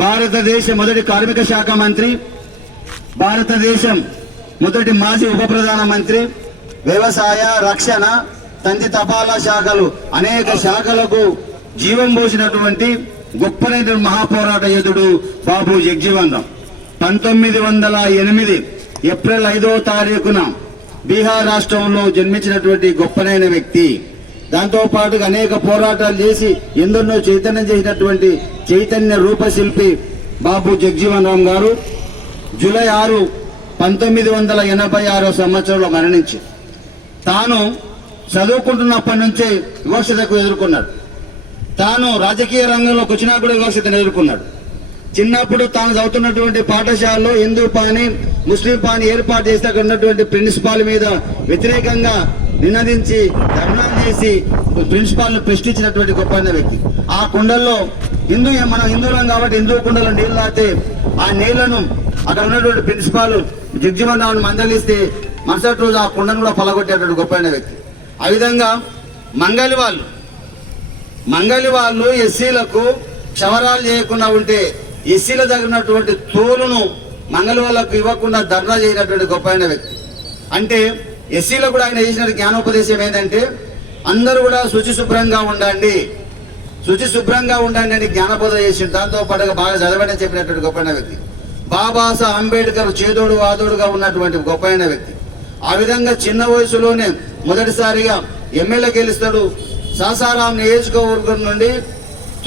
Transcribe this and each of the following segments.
భారతదేశ మొదటి కార్మిక శాఖ మంత్రి భారతదేశం మొదటి మాజీ ఉప ప్రధాన మంత్రి వ్యవసాయ రక్షణ తంతి తపాలా శాఖలు అనేక శాఖలకు జీవం పోసినటువంటి గొప్పనైన మహాపోరాట యోధుడు బాబు జగ్జీవన్ పంతొమ్మిది వందల ఎనిమిది ఏప్రిల్ ఐదవ తారీఖున బీహార్ రాష్ట్రంలో జన్మించినటువంటి గొప్పనైన వ్యక్తి దాంతో పాటుగా అనేక పోరాటాలు చేసి ఎందరినో చైతన్యం చేసినటువంటి చైతన్య రూపశిల్పి బాబు జగ్జీవన్ రామ్ గారు జూలై ఆరు పంతొమ్మిది వందల ఎనభై ఆరో సంవత్సరంలో మరణించి తాను చదువుకుంటున్నప్పటి నుంచే వివక్షతకు ఎదుర్కొన్నాడు. తాను రాజకీయ రంగంలోకి వచ్చినా కూడా వివక్షతను ఎదుర్కొన్నాడు. చిన్నప్పుడు తాను చదువుతున్నటువంటి పాఠశాలలో హిందూ పాని ముస్లిం పాని ఏర్పాటు చేసి అక్కడ ఉన్నటువంటి ప్రిన్సిపాల్ మీద వ్యతిరేకంగా నినదించి ధర్నాలు చేసి ప్రిన్సిపాల్ను ప్రశ్నించినటువంటి గొప్ప వ్యక్తి. ఆ కుండల్లో హిందూ మనం హిందువులం కాబట్టి హిందూ కుండలో నీళ్ళు తాగితే ఆ నీళ్ళను అక్కడ ఉన్నటువంటి ప్రిన్సిపాల్ జగ్జీవన్ రావుని మందలిస్తే మరుసటి రోజు ఆ కుండను కూడా పలగొట్టేటువంటి గొప్ప వ్యక్తి. ఆ విధంగా మంగలి వాళ్ళు మంగలి వాళ్ళు ఎస్సీలకు క్షవరాలు చేయకుండా ఉంటే ఎస్సీల తగినటువంటి తోలును మంగళవాళ్ళకు ఇవ్వకుండా ధర్నా చేయనటువంటి గొప్ప వ్యక్తి. అంటే ఎస్సీలో కూడా ఆయన చేసిన జ్ఞానోపదేశం ఏంటంటే అందరూ కూడా శుచి శుభ్రంగా ఉండండి. శుచి శుభ్రంగా ఉండండి అని జ్ఞానబోధ చేసి దాంతో పాటుగా బాగా చదవని చెప్పినటువంటి గొప్ప వ్యక్తి. బాబాసా అంబేద్కర్ చేదోడు వాదోడుగా ఉన్నటువంటి గొప్ప వ్యక్తి. ఆ విధంగా చిన్న వయసులోనే మొదటిసారిగా ఎమ్మెల్యే గెలుస్తాడు. సాసారాం నియోజకవర్గం నుండి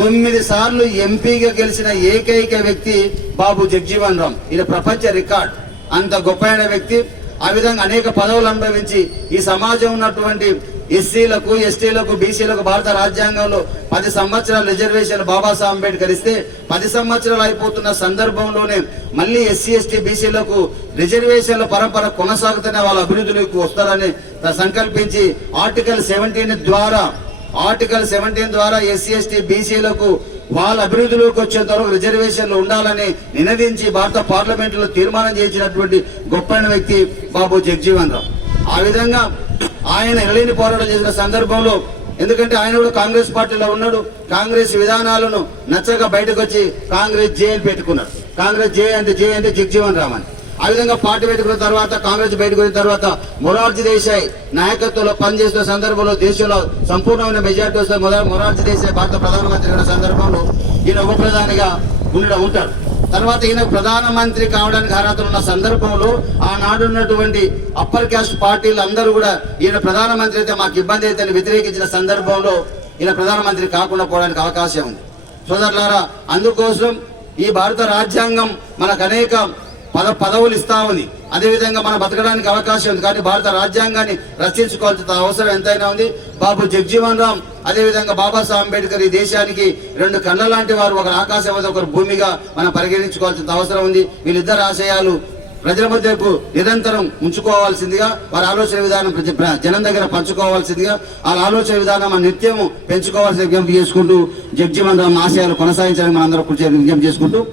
తొమ్మిది సార్లు ఎంపీగా గెలిచిన ఏకైక వ్యక్తి బాబు జగ్జీవన్ రామ్. ఇది ప్రపంచ రికార్డ్. అంత గొప్పైన వ్యక్తి. ఆ విధంగా అనేక పదవులు అనుభవించి ఈ సమాజం ఉన్నటువంటి ఎస్సీలకు ఎస్టీలకు బీసీలకు భారత రాజ్యాంగంలో పది సంవత్సరాల రిజర్వేషన్ బాబాసాహెబ్ అంబేద్కర్ ఇస్తే పది సంవత్సరాలు అయిపోతున్న సందర్భంలోనే మళ్ళీ ఎస్సీ ఎస్టీ బీసీలకు రిజర్వేషన్ల పరంపర కొనసాగుతున్న వాళ్ళ అభివృద్ధిలోకి వస్తారని సంకల్పించి ఆర్టికల్ సెవెంటీన్ ద్వారా ఆర్టికల్ సెవెంటీన్ ద్వారా ఎస్సీ ఎస్టీ బీసీలకు వాళ్ళ అభివృద్ధిలోకి వచ్చేంత వరకు రిజర్వేషన్లు ఉండాలని నినదించి భారత పార్లమెంట్లో తీర్మానం చేసినటువంటి గొప్పైన వ్యక్తి బాబు జగ్జీవన్ రావు. ఆ విధంగా ఆయన ఎనలేని పోరాటం చేసిన సందర్భంలో ఎందుకంటే ఆయన కూడా కాంగ్రెస్ పార్టీలో ఉన్నాడు కాంగ్రెస్ విధానాలను నచ్చక బయటకు వచ్చి కాంగ్రెస్ జే అని పెట్టుకున్నాడు కాంగ్రెస్ జే అంటే జే అంటే జగ్జీవన్ రామ్ అని ఆ విధంగా పార్టీ పెట్టుకున్న తర్వాత కాంగ్రెస్ బయటకు వచ్చిన తర్వాత మొరార్జీ దేశాయ్ నాయకత్వంలో పనిచేస్తున్న సందర్భంలో దేశంలో సంపూర్ణమైన మెజార్టీ వస్తే మొరార్జీ దేశాయ్ భారత ప్రధానమంత్రి ఉన్న సందర్భంలో ఈయన ఉప ప్రధానిగా ఉండడం ఉంటాడు తర్వాత ఈయన ప్రధానమంత్రి కావడానికి అర్హత ఉన్న సందర్భంలో ఆనాడు ఉన్నటువంటి అప్పర్ క్యాస్ట్ పార్టీలు అందరూ కూడా ఈయన ప్రధానమంత్రి అయితే మాకు ఇబ్బంది అయితే అని వ్యతిరేకించిన సందర్భంలో ఈయన ప్రధానమంత్రి కాకుండా పోవడానికి అవకాశం ఉంది. సోదరులారా అందుకోసం ఈ భారత రాజ్యాంగం మనకు అనేక పద పదవులు ఇస్తా ఉంది. అదేవిధంగా మనం బతకడానికి అవకాశం ఉంది. కానీ భారత రాజ్యాంగాన్ని రక్షించుకోవాల్సిన అవసరం ఎంతైనా ఉంది. బాబు జగ్జీవన్ రామ్ అదేవిధంగా బాబాసాహెబ్ అంబేద్కర్ ఈ దేశానికి రెండు కళ్ళ లాంటి వారు ఒకరు ఆకాశం ఒకరు భూమిగా మనం పరిగణించుకోవాల్సిన అవసరం ఉంది. వీళ్ళిద్దరు ఆశయాలు ప్రజల మధ్యకు నిరంతరం ఉంచుకోవాల్సిందిగా వారి ఆలోచన విధానం ప్రజ- జనం దగ్గర పంచుకోవాల్సిందిగా వాళ్ళ ఆలోచన విధానం మన నిత్యము పెంచుకోవాల్సిన విజ్ఞప్తి చేసుకుంటూ జగ్జీవన్ రామ్ ఆశయాలు కొనసాగించాలని మనందరం కృషి విజ్ఞప్తి చేసుకుంటూ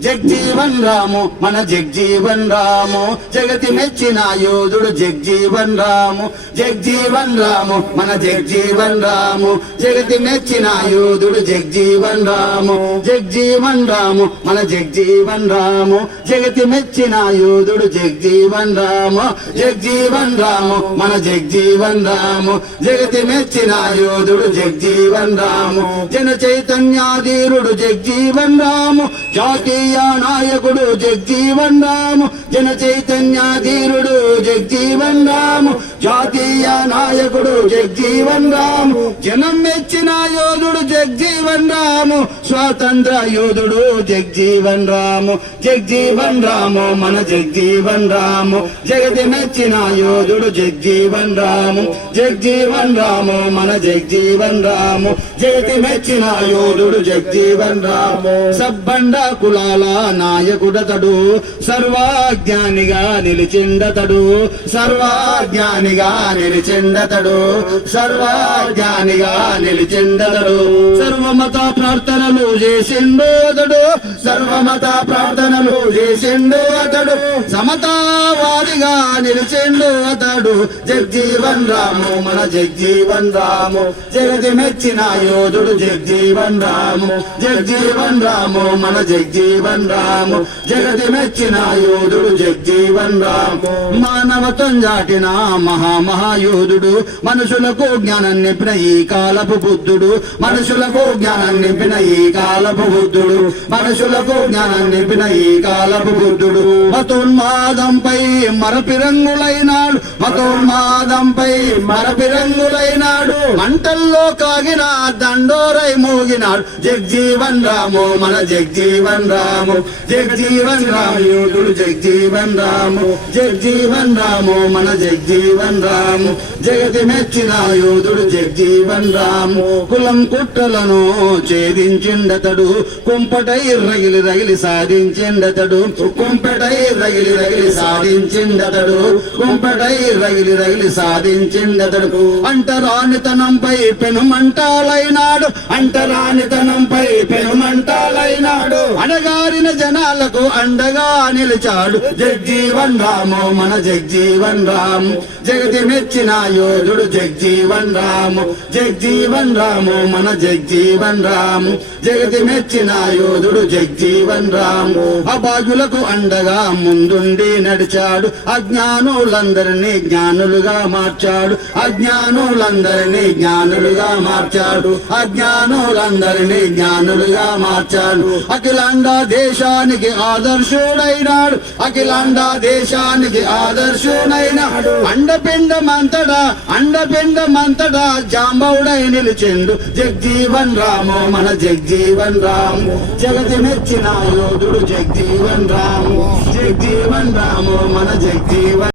జగ్జీవన్ రాము మన జగ్జీవన్ రాము. జగతి మెచ్చిన యోధుడు జగ్జీవన్ రాము. జగ్జీవన్ రాము మన జగ్జీవన్ రాము. జగతి మెచ్చిన యోధుడు జగ్జీవన్ రాము. జగ్జీవన్ రాము మన జగ్జీవన్ రాము. జగతి మెచ్చిన యోధుడు జగ్జీవన్ రాము. జగ్జీవన్ రాము మన జగ్జీవన్ రాము. జగతి మెచ్చిన యోధుడు జగ్జీవన్ రాము. జన చైతన్యాధీరుడు జగ్జీవన్ రాము. జాతీయ నాయకుడు జగ్జీవన్ రాము జన చైతన్యాధీరుడు జగ్జీవన్ రాము జాతీయ నాయకుడు జగ్జీవన్ రాము జనం మెచ్చిన యోధుడు జగ్జీవన్ రాము స్వాతంత్ర యోధుడు జగ్జీవన్ రాము. జగ్జీవన్ రాము మన జగ్జీవన్ రాము. జగతి మెచ్చిన యోధుడు జగ్జీవన్ రాము. జగ్జీవన్ రాము మన జగ్జీవన్ రాము. జగతి మెచ్చిన యోధుడు జగ్జీవన్ రాము. సబ్బండ కులాల నాయకుడతడు. సర్వాజ్ఞానిగా నిలిచిండతడు. సర్వాజ్ఞానిగా నిలిచిండతడు. సర్వాజ్ఞానిగా నిలిచిండతడు. సర్వమత ప్రార్థనలు ప్రార్థనలు చేసిండు అతడు. సర్వమత ప్రార్థనలు చేసిండు అతడు. సమతావాదిగా నిలిచిండు అతడు. జగ్జీవన్ రాము మన జగ్జీవన్ రాము. జగతి మెచ్చిన యోధుడు జగ్జీవన్ రాము. జగ్జీవన్ రాము మన జగ్జీవన్ రాము. జగతి మెచ్చిన యోధుడు జగ్జీవన్ రాము. మానవత్వం చాటిన మహామహాయోధుడు మనుషులకు జ్ఞానం నింపిన ఈ కాలపు బుద్ధుడు. మనుషులకు జ్ఞానం నింపిన ఈ కాలపు బుద్ధుడు. మనుషులకు జ్ఞానం నింపిన ఈ కాలపు బుద్ధుడు. మతోన్మాదంపై మరపిరంగులైనాడు. మతోన్మాదంపై మరపిరంగులైనాడు. మంటల్లో కాగిన దండోరై మోగినాడు. జగ్జీవన్ రాము మన జగ్జీవన్ రాము. జగ్జీవన్ రాముడు జగ్జీవన్ రాము. జగ్జీవన్ రాము మన జగ్జీవన్ రాము. జగతి మెచ్చిన యోధుడు జగ్జీవన్ రాము. కులం కుట్రలను ఛేదించిన సాధించిండతడు కుంపటై రగిలి రగిలి సాధించిండతడు. కుంపటై రగిలి రగిలి సాధించిండతడు. కుంపటై రగిలి రగిలి సాధించిండతడు. అంటరానితనంపై పెనుమంటాలైనాడు. అంటరానితనంపై పెనుమంట అడగారిన జనాలకు అండగా నిలిచాడు. జగ్జీవన్ రాము మన జగ్జీవన్ రాము. జగతి మెచ్చిన యోధుడు జగ్జీవన్ రాము. జగ్జీవన్ రాము మన జగ్జీవన్ రాము. జగతి మెచ్చిన యోధుడు జగ్జీవన్ రాము. అభాగ్యులకు అండగా ముందుండి నడిచాడు. అజ్ఞానులందరినీ జ్ఞానులుగా మార్చాడు. అజ్ఞానులందరినీ జ్ఞానులుగా మార్చాడు. అజ్ఞానులందరినీ జ్ఞానులుగా మార్చాడు. అఖిలాండ దేశానికి ఆదర్శుడైనాడు. అఖిలాండ దేశానికి ఆదర్శుడైనాడు అండపిండమంతటా అండపిండమంతటా జాంబవుడై నిలిచిండు. జగ్జీవన్ రాము మన జగ్జీవన్ రాము. జగతి మెచ్చిన యోధుడు జగ్జీవన్ రాము. జగ్జీవన్ రాము మన జగ్జీవన్